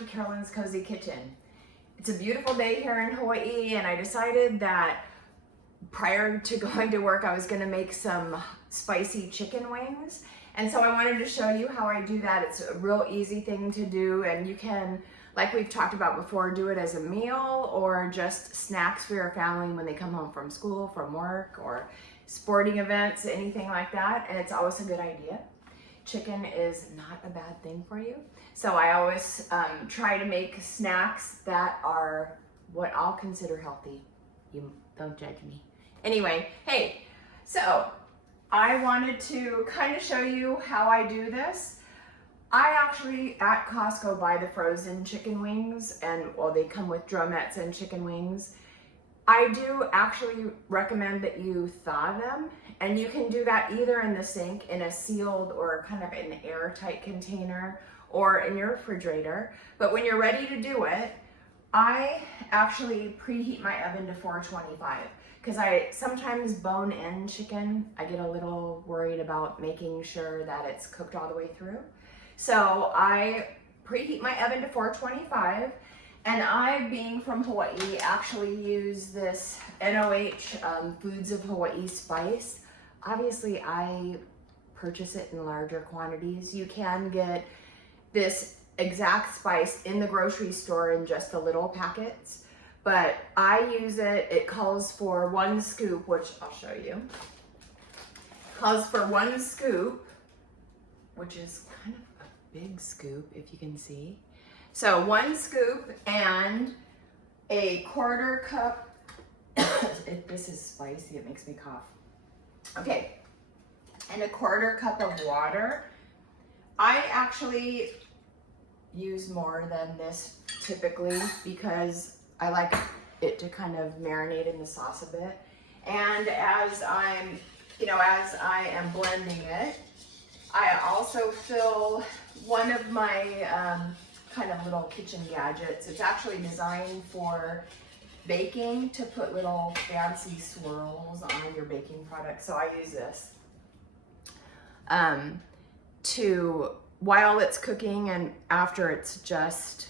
to Carolyn's Cozy Kitchen. It's a beautiful day here in Hawaii, and I decided that prior to going to work I was going to make some spicy chicken wings, and so I wanted to show you how I do that. It's a real easy thing to do, and you can, like we've talked about before, do it as a meal or just snacks for your family when they come home from school, from work, or sporting events, anything like that, and it's always a good idea. Chicken is not a bad thing for you. So I always try to make snacks that are what I'll consider healthy. You don't judge me. Anyway, hey, so I wanted to kind of show you how I do this. I actually at Costco buy the frozen chicken wings, and well, they come with drumettes and chicken wings. I do actually recommend that you thaw them, and you can do that either in the sink in a sealed or kind of an airtight container or in your refrigerator. But when you're ready to do it, I actually preheat my oven to 425 because I sometimes bone in chicken. I get a little worried about making sure that it's cooked all the way through. So I preheat my oven to 425. And I, being from Hawaii, actually use this NOH Foods of Hawaii spice. Obviously, I purchase it in larger quantities. You can get this exact spice in the grocery store in just the little packets, but I use it. It calls for 1 scoop, which I'll show you. Calls for 1 scoop, which is kind of a big scoop, if you can see. So 1 scoop and a 1/4 cup. This is spicy, it makes me cough. Okay, and a 1/4 cup of water. I actually use more than this typically because I like it to kind of marinate in the sauce a bit. And as I am blending it, I also fill one of my kind of little kitchen gadgets. It's actually designed for baking, to put little fancy swirls on your baking product. So I use this while it's cooking and after it's just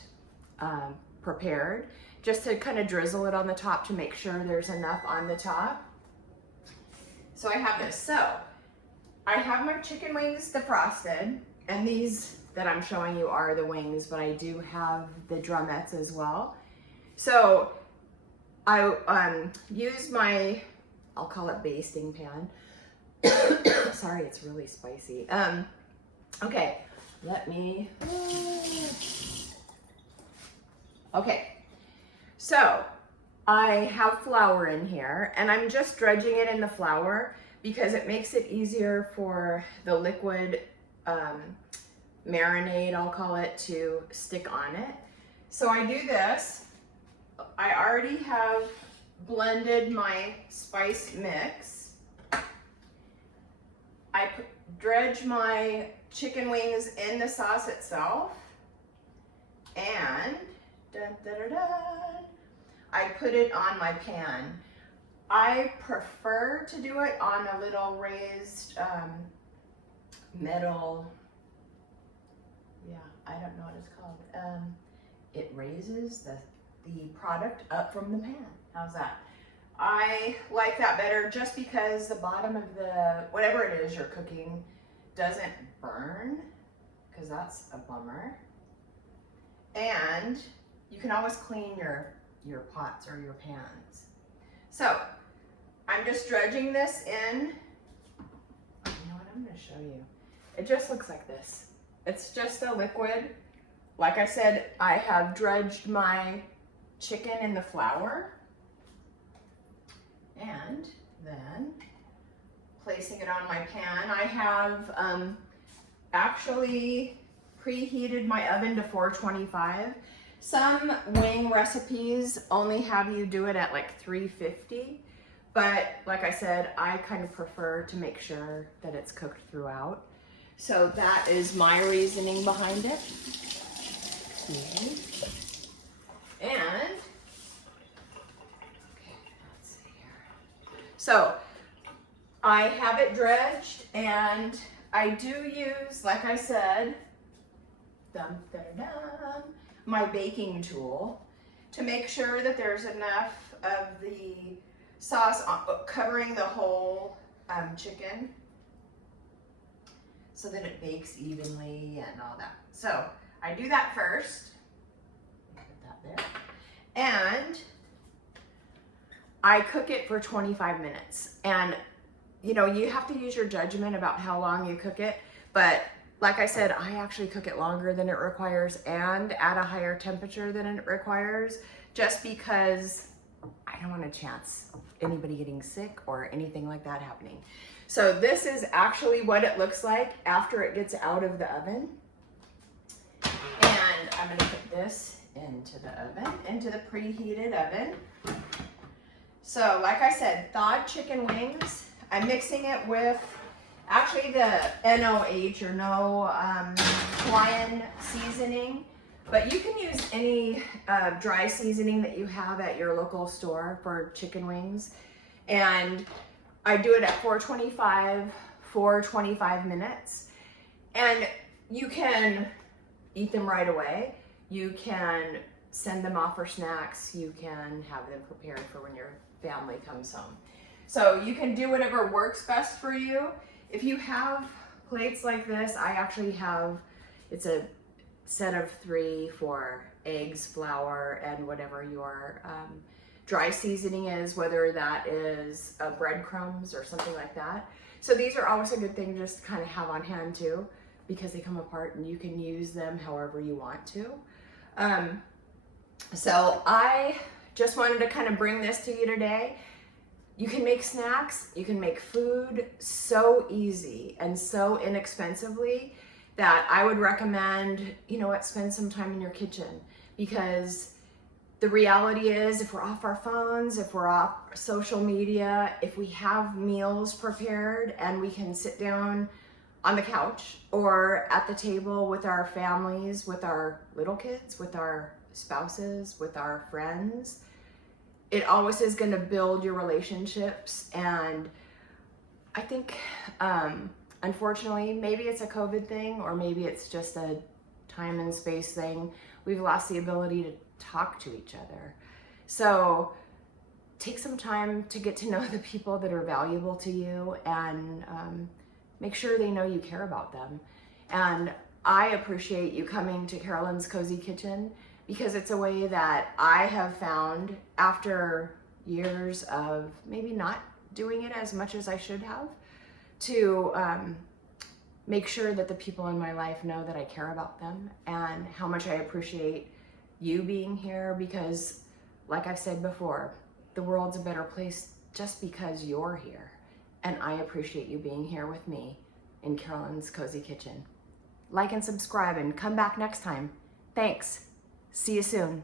prepared, just to kind of drizzle it on the top to make sure there's enough on the top. So I have this. So I have my chicken wings defrosted, and these that I'm showing you are the wings, but I do have the drumettes as well. So I use my, I'll call it basting pan. Sorry, it's really spicy. Okay, let me, okay. So I have flour in here, and I'm just dredging it in the flour because it makes it easier for the liquid marinade, I'll call it, to stick on it. So I do this. I already have blended my spice mix. I dredge my chicken wings in the sauce itself, and dun, dun, dun, dun, I put it on my pan. I prefer to do it on a little raised metal, I don't know what it's called. It raises the product up from the pan. How's that? I like that better just because the bottom of the, whatever it is you're cooking, doesn't burn, because that's a bummer. And you can always clean your pots or your pans. So I'm just dredging this in. You know what, I'm gonna show you. It just looks like this. It's just a liquid. Like I said, I have dredged my chicken in the flour, and then placing it on my pan. I have actually preheated my oven to 425. Some wing recipes only have you do it at like 350, but like I said, I kind of prefer to make sure that it's cooked throughout. So that is my reasoning behind it. And okay, let's see here. So I have it dredged, and I do use, like I said, my baking tool to make sure that there's enough of the sauce covering the whole chicken so that it bakes evenly and all that. So I do that first. Put that there. And I cook it for 25 minutes. And you know, you have to use your judgment about how long you cook it. But like I said, I actually cook it longer than it requires and at a higher temperature than it requires, just because I don't want a chance anybody getting sick or anything like that happening. So this is actually what it looks like after it gets out of the oven. And I'm gonna put this into the oven, into the preheated oven. So like I said, thawed chicken wings. I'm mixing it with actually the NOH or no Hawaiian seasoning, but you can use any dry seasoning that you have at your local store for chicken wings. And I do it at 425 for 25 minutes. And you can eat them right away. You can send them off for snacks. You can have them prepared for when your family comes home. So you can do whatever works best for you. If you have plates like this, I actually have, it's a set of 3 for eggs, flour, and whatever your dry seasoning is, whether that is breadcrumbs or something like that. So these are always a good thing just to kind of have on hand too, because they come apart and you can use them however you want to. So I just wanted to kind of bring this to you today. You can make snacks, you can make food so easy and so inexpensively that I would recommend, you know what, spend some time in your kitchen, because the reality is if we're off our phones, if we're off social media, if we have meals prepared and we can sit down on the couch or at the table with our families, with our little kids, with our spouses, with our friends, it always is going to build your relationships. And I think, unfortunately, maybe it's a COVID thing, or maybe it's just a time and space thing. We've lost the ability to talk to each other. So take some time to get to know the people that are valuable to you, and make sure they know you care about them. And I appreciate you coming to Carolyn's Cozy Kitchen, because it's a way that I have found, after years of maybe not doing it as much as I should have, to make sure that the people in my life know that I care about them and how much I appreciate you being here, because like I've said before, the world's a better place just because you're here. And I appreciate you being here with me in Carolyn's Cozy Kitchen. Like and subscribe and come back next time. Thanks. See you soon.